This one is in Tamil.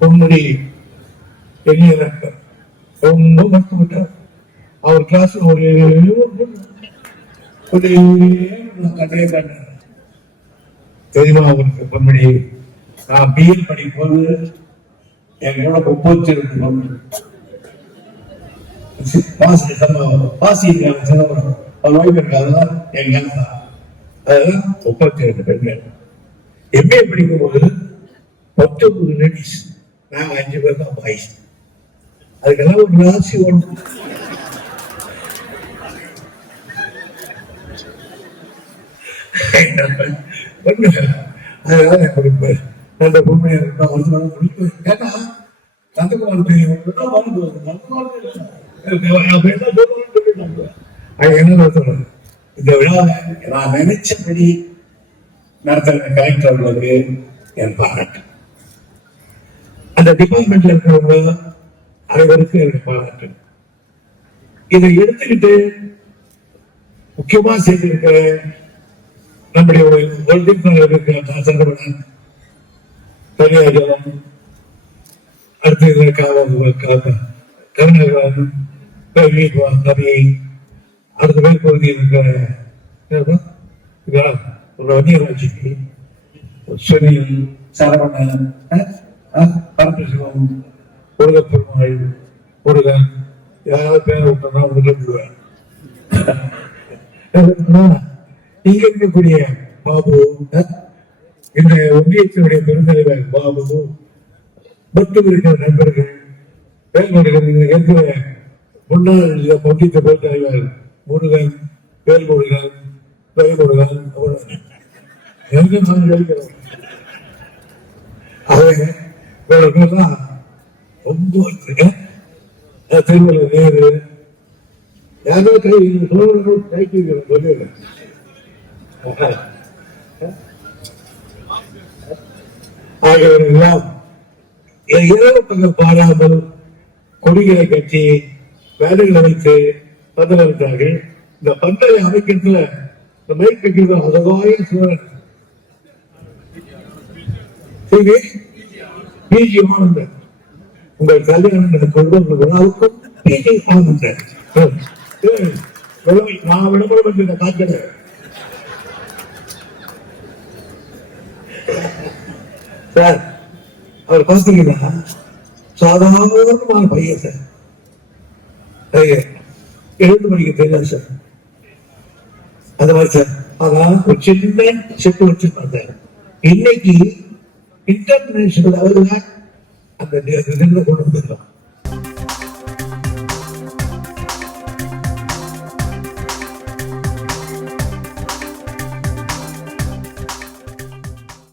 பொன்முடி பெரிய ரொம்ப கஷ்டப்பட்டார். அவர் கிளாஸ் ஒரு கதையை காட்டினார். தெரியுமா அவருக்கு பொன்முடி? நான் பிஎல் படிக்கும்போது எங்களோட 32 பாசி சிதம்பரம் அவர் வாய்ப்பு இருக்காதுதான் என் கேஸ் தான். அதெல்லாம் 32 பெண்கள். எம்ஏ படிக்கும்போது 19 லேடிஸ், நாங்க 5 பேர் தான் பாய்ஸ். அதுக்கெல்லாம் ஒரு ராசி ஒன்று. அந்த பொம்மையை கேட்டா நந்தகுமார் தெரியும். என்ன சொல்றது, இந்த விழாவை நான் நினைச்சபடி நடத்துற கலெக்டர் அவர்களுக்கு என் பாராட்டு. அந்த டிபார்ட்மெண்ட்ல இருக்கிறவங்க அனைவருக்கும் என்னுடைய பாராட்டு. இதை எடுத்துக்கிட்டு முக்கியமா செய்திருக்கிற நம்முடைய சந்திரபடன் தனியாஜலம், அடுத்து கருணாகரன், ரவி, அடுத்த பேர் பகுதி இருக்கிற வன்னியராட்சி, சுனில், சரவணன், பரமசிவம், முருகப்பெருமாள், முருகன், யாராவது பேர் விட்டோம்னா முருகன். இங்க இருக்கக்கூடிய பாபு, இந்த ஒன்றியத்தினுடைய பெருந்தலைவர் பாபு மற்றும் இருக்கிற நண்பர்கள், வேல்முருகன், இருக்கிற முன்னாள் ஒன்றியத்தை பெருந்தலைவர் முருகன், வேல்முருகன், வேல்முருகன், எங்க நான் எழுக்கிறோம். அவங்கெல்லாம் ரொம்ப திருவள்ளுவர் நேரு யாரோ கைக்கு சொல்லிடுறேன். ஆகியவரெல்லாம் இரவு பக்கம் பாடாமல் கொடிகளை கட்டி வேலைகளை வைத்து பந்தல் அமைத்தார்கள். இந்த பந்தலை அமைக்கிறதுல இந்த மைக் வைக்கிறது அதவாய சூழல் பிஜி ஆனந்தன், உங்கள் கல்யாணம் கொள்வது விழாவுக்கும் பிஜி ஆனந்தன் நான் விளம்பரம் இந்த காய்ச்சல சார். அவர் பார்த்தீங்கன்னா சாதாரணமான பையன் சார், 2 மணிக்கு தெரியாது சார். அந்த மாதிரி சார், அதான் ஒரு சின்ன செட்டு வச்சிருப்பாங்க சார். இன்னைக்கு இன்டர்நேஷனல் லெவல்ல அந்த கொண்டு வந்துடலாம்.